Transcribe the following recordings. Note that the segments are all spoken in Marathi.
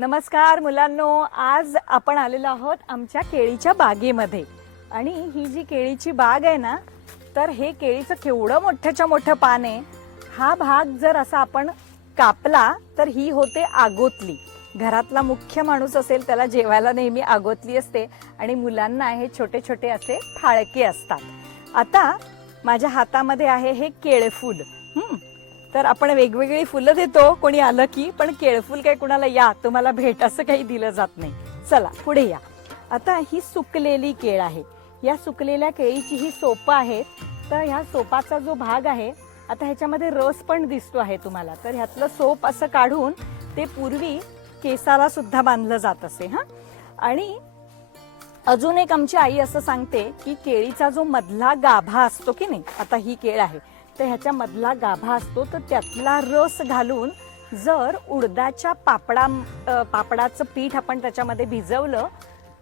नमस्कार मुलांनो, आज आपण आलेलो आहोत आमच्या केळीच्या बागेमध्ये. आणि ही जी केळीची बाग आहे ना, तर हे केळीचं केवढं मोठ्याच्या मोठं पान आहे. हा भाग जर असा आपण कापला तर ही होते आगोतली. घरातला मुख्य माणूस असेल त्याला जेवायला नेहमी आगोतली असते आणि मुलांना हे छोटे छोटे असे फाळके असतात. आता माझ्या हातामध्ये आहे हे केळफूल. तर आपण वेगवेगळी फुलं देतो कोणी आलं की, पण केळफूल काही कुणाला या तुम्हाला भेट असं काही दिलं जात नाही. चला पुढे या. आता ही सुकलेली केळ आहे. या सुकलेल्या केळीची ही सोपं आहे. तर ह्या सोपाचा जो भाग आहे, आता ह्याच्यामध्ये रस पण दिसतो आहे तुम्हाला. तर ह्यातलं सोप असं काढून ते पूर्वी केसाला सुद्धा बांधलं जात असे. आणि अजून एक आमची आई असं सांगते की केळीचा जो मधला गाभा असतो की नाही, आता ही केळ आहे तर ह्याच्या मधला गाभा असतो, तर त्यातला रस घालून जर उडदाच्या पापडाचं पीठ आपण त्याच्यामध्ये भिजवलं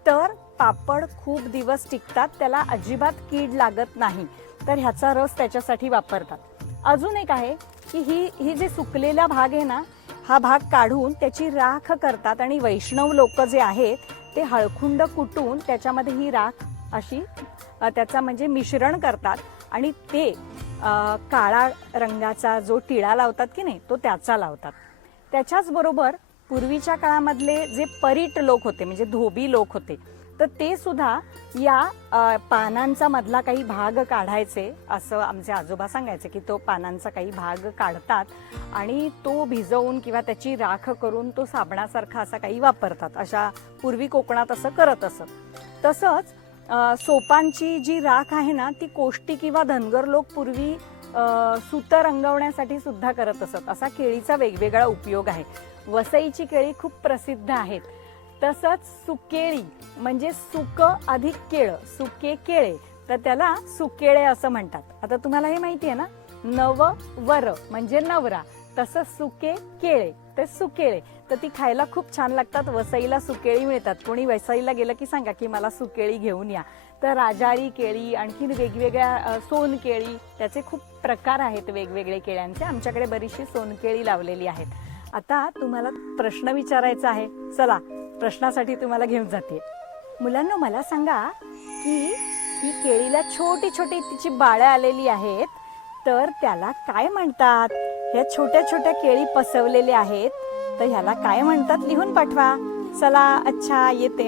तर पापड खूप दिवस टिकतात, त्याला अजिबात कीड लागत नाही. तर ह्याचा रस त्याच्यासाठी वापरतात. अजून एक आहे की ही जे सुकलेला भाग आहे ना, हा भाग काढून त्याची राख करतात आणि वैष्णव लोक जे आहेत ते हळकुंड कुटून त्याच्यामध्ये ही राख अशी त्याचा म्हणजे मिश्रण करतात आणि ते काळा रंगाचा जो टिळा लावतात की नाही तो त्याचा लावतात. त्याच्याच बरोबर पूर्वीच्या काळामधले जे परीट लोक होते म्हणजे धोबी लोक होते, तर ते सुद्धा या पानांचा मधला काही भाग काढायचे असं आमचे आजोबा सांगायचे की तो पानांचा काही भाग काढतात आणि तो भिजवून किंवा त्याची राख करून तो साबणासारखा असा काही वापरतात. अशा पूर्वी कोकणात असं करत असत. तसंच सोपांची जी राख आहे ना, ती कोष्टी किंवा धनगर लोक पूर्वी सूत रंगवण्यासाठी सुद्धा करत असत. असा केळीचा वेगवेगळा उपयोग आहे. वसईची केळी खूप प्रसिद्ध आहेत. तसंच सुकेळी म्हणजे सुक अधिक केळ, सुके केळे, तर त्याला सुकेळे असं म्हणतात. आता तुम्हाला हे माहिती आहे ना, नव वर म्हणजे नवरा, तसं सुके केळे ते सुकेळे. तर ती खायला खूप छान लागतात. वसईला सुकेळी मिळतात. कोणी वसईला गेलं की सांगा की मला सुकेळी घेऊन या. तर राजारी केळी, आणखीन वेगवेगळ्या सोन केळी, त्याचे खूप प्रकार आहेत वेगवेगळे केळ्यांचे. आमच्याकडे बरीचशी सोनकेळी लावलेली आहेत. आता तुम्हाला प्रश्न विचारायचा आहे. चला प्रश्नासाठी तुम्हाला घेऊन जाते. मुलांना मला सांगा की ही केळीला छोटी छोटी तिची बाळं आलेली आहेत, तर त्याला काय म्हणतात? ह्या छोट्या छोट्या केळी पसवलेल्या आहेत, तर ह्याला काय म्हणतात लिहून पाठवा. चला अच्छा येते.